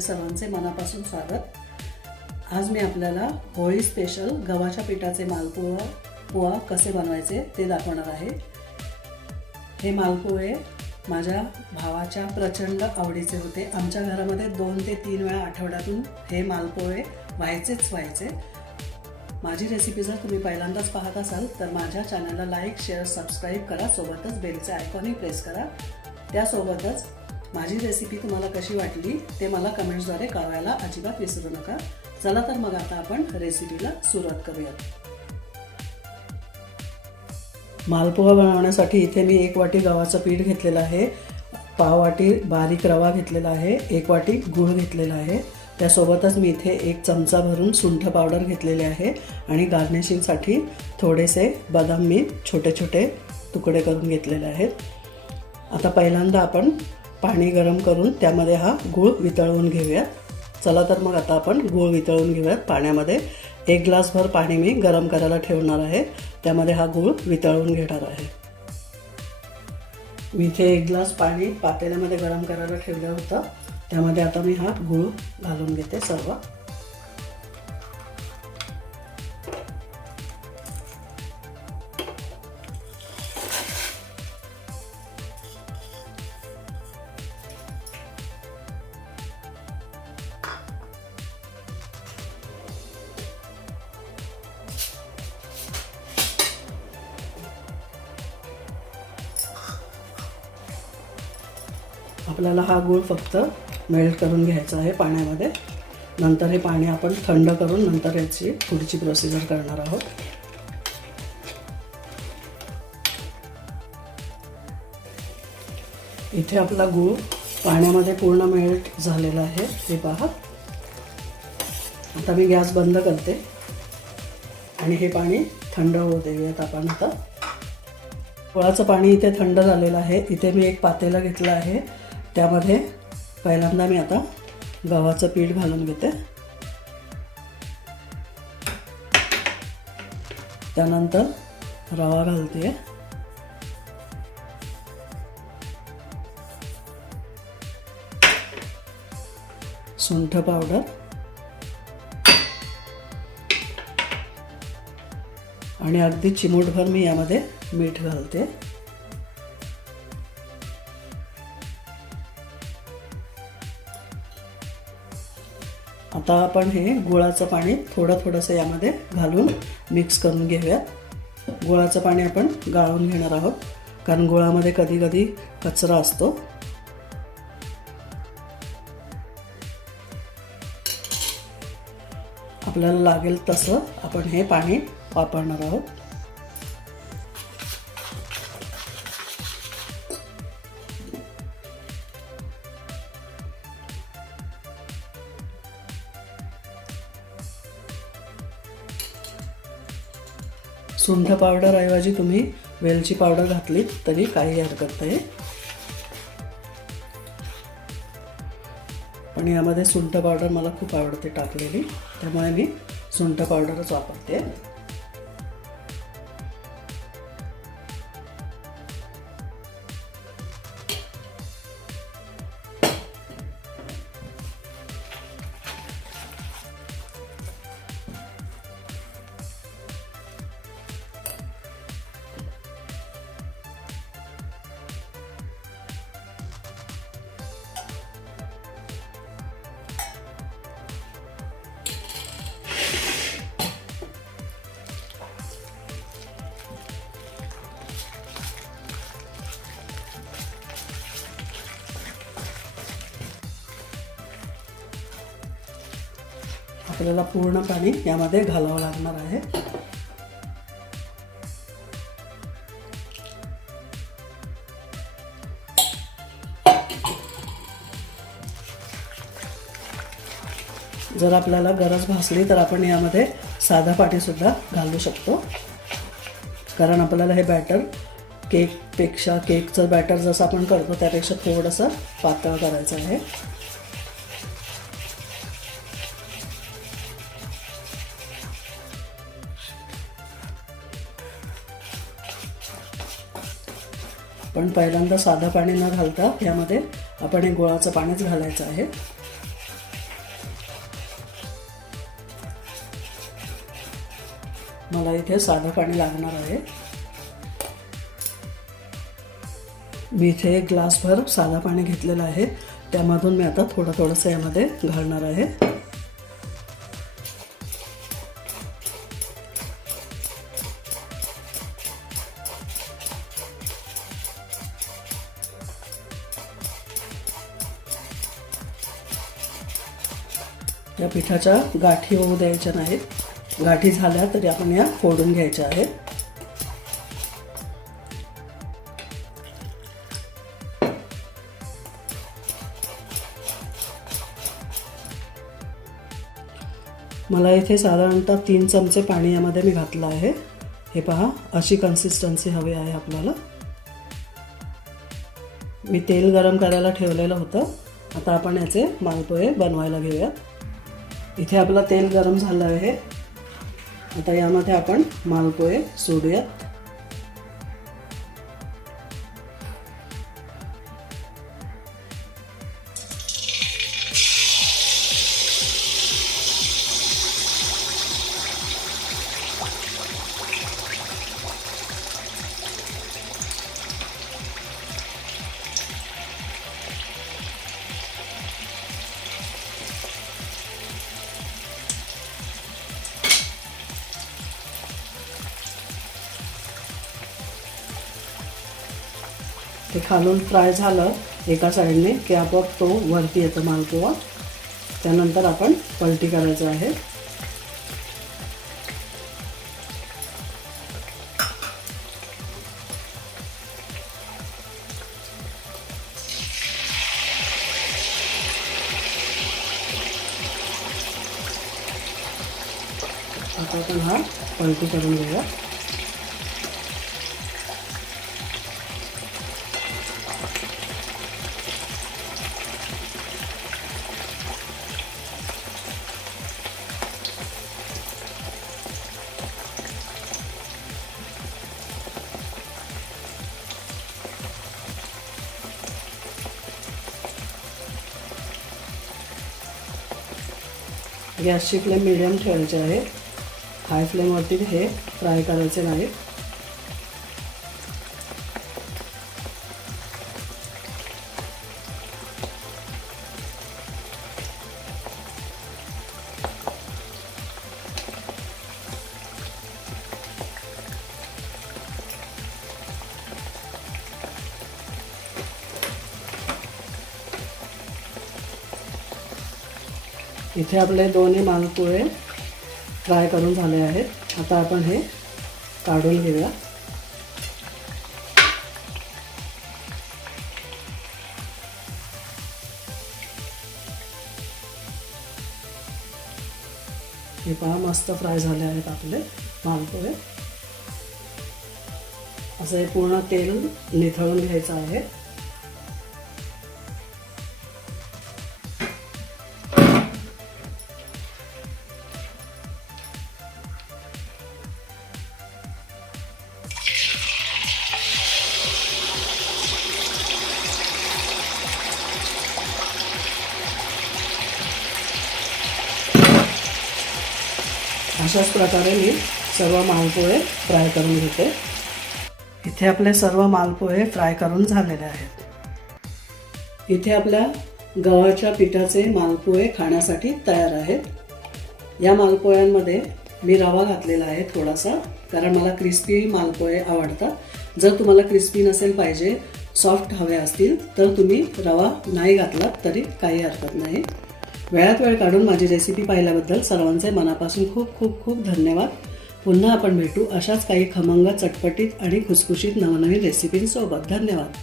सर्वांचे मनापासून स्वागत. आज मी आपल्याला होळी स्पेशल गव्हाच्या पिठाचे मालपोहा पोहा कसे बनवायचे ते दाखवणार आहे. हे मालपोहे माझ्या भावाच्या प्रचंड आवडीचे होते. आमच्या घरामध्ये दोन ते तीन वेळा आठवड्यातून हे मालपोहे व्हायचेच व्हायचे. माझी रेसिपी जर तुम्ही पहिल्यांदाच पाहत असाल तर माझ्या चॅनलला लाईक शेअर सबस्क्राईब करा. सोबतच बेलचे आयकॉनही प्रेस करा. त्यासोबतच माझी रेसिपी तुम्हाला कशी वाटली ते मला कमेंट्सद्वारे कळवायला अजिबात विसरू नका. चला तर मग आता आपण रेसिपीला सुरुवात करूयात. मालपोहा बनवण्यासाठी इथे मी एक वाटी गव्हाचं पीठ घेतलेलं आहे. पाव वाटी बारीक रवा घेतलेला आहे. एक वाटी गूळ घेतलेला आहे. त्यासोबतच मी इथे एक चमचा भरून सुंठ पावडर घेतलेले आहे. आणि गार्निशिंगसाठी थोडेसे बदाम मी छोटे छोटे तुकडे करून घेतलेले आहेत. आता पहिल्यांदा आपण पाणी गरम करून त्यामध्ये हा गूळ वितळवून घेऊयात. चला तर मग आता आपण गूळ वितळून घेऊयात. पाण्यामध्ये एक ग्लासभर पाणी मी गरम करायला ठेवणार आहे. त्यामध्ये हा गूळ वितळवून घेणार आहे. मी इथे एक ग्लास पाणी पातेल्यामध्ये गरम करायला ठेवलं होतं. त्यामध्ये आता मी हा गूळ घालून घेते सर्व. आपल्याला हा गूळ फक्त मेल्ट करून घ्यायचा आहे पाण्यामध्ये. नंतर हे पाणी आपण थंड करून नंतर याची पुढची प्रोसिजर करणार आहोत. इथे आपला गूळ पाण्यामध्ये पूर्ण मेल्ट झालेला आहे. हे पहा. आता मी गॅस बंद करते. आणि हे पाणी थंड होऊ देऊयात आपण आता. गुळाचं पाणी इथे थंड झालेलं आहे. इथे मी एक पातेलं घेतलं आहे. त्यामध्ये पहिल्यांदा मी आता गव्हाचं पीठ घालून घेते. त्यानंतर रवा घालते. सुंठ पावडर. आणि अगदी चिमूटभर मी यामध्ये मीठ घालते. आता आपण हे गुळाचं पाणी थोडं थोडंसं यामध्ये घालून मिक्स करून घेऊयात. गुळाचं पाणी आपण गाळून घेणार आहोत कारण गुळामध्ये कधी कधी कचरा असतो. आपल्याला लागेल तसं आपण हे पाणी वापरणार आहोत. सुंठ पावडर ऐवजी तुम्ही वेलची पावडर घातली तरी काही हरकत नाही. पण यामध्ये सुंठ पावडर मला खूप आवडते टाकलेली त्यामुळे मी सुंठ पावडरच वापरते. आपल्याला पूर्ण पाणी यामध्ये घालावं लागणार आहे. जर आपल्याला गरज भासली तर आपण यामध्ये साधा पाठीसुद्धा घालू शकतो. कारण आपल्याला हे बॅटर केकपेक्षा केकचं बॅटर जसं आपण करतो त्यापेक्षा थोडंसं पातळ करायचं आहे. आपण पहिल्यांदा साधं पाणी न घालता यामध्ये आपण हे गुळाचं पाणीच घालायचं आहे. मला इथे साधं पाणी लागणार आहे. मी इथे एक ग्लासभर साधं पाणी घेतलेलं आहे. त्यामधून मी आता थोडं थोडंसं यामध्ये घालणार आहे. पिठाच्या गाठी होऊ द्यायच्या नाहीत. गाठी झाल्या तरी आपण या फोडून घ्यायच्या आहेत. मला इथे साधारणतः तीन चमचे पाणी यामध्ये मी घातलं आहे. हे पहा अशी कन्सिस्टन्सी हवी आहे आपल्याला. मी तेल गरम करायला ठेवलेलं होतं. आता आपण याचे मालपोहे बनवायला घेऊयात. इथे आपलं तेल गरम झालं आहे. आता यामध्ये आपण मालपोहे सोडूयात ते खालून फ्राय झालं एका साईडने की आपोआप तो वरती येतो मालपोहा त्यानंतर आपण पलटी करायचं आहे. आता आपण हा पलटी करून घेऊया. गॅसची फ्लेम मिडियम ठेवायची आहे. हाय फ्लेमवरती हे फ्राय करायचे नाही. इथे आपले दोन्ही मालपुळे फ्राय करून झाले आहेत. आता आपण हे काढून घेऊया. हे पहा मस्त फ्राय झाले आहेत आपले मालपुळे. असं हे पूर्ण तेल निथळून घ्यायचं आहे. अशाच प्रकारे मी सर्व मालपोहे फ्राय करून घेते. इथे आपले सर्व मालपोहे फ्राय करून झालेले आहेत. इथे आपल्या गव्हाच्या पिठाचे मालपोहे खाण्यासाठी तयार आहेत. या मालपोह्यांमध्ये मी रवा घातलेला आहे थोडासा कारण मला क्रिस्पी मालपोहे आवडतात. जर तुम्हाला क्रिस्पी नसेल पाहिजे सॉफ्ट हवे असतील तर तुम्ही रवा नाही घातलात तरी काही हरकत नाही. वेळात वेळ काढून माझी रेसिपी पाहिल्याबद्दल सर्वांचे मनापासून खूप खूप खूप धन्यवाद. पुन्हा आपण भेटू अशाच काही खमंग चटपटीत आणि खुसखुशीत नवनवीन रेसिपींसोबत धन्यवाद.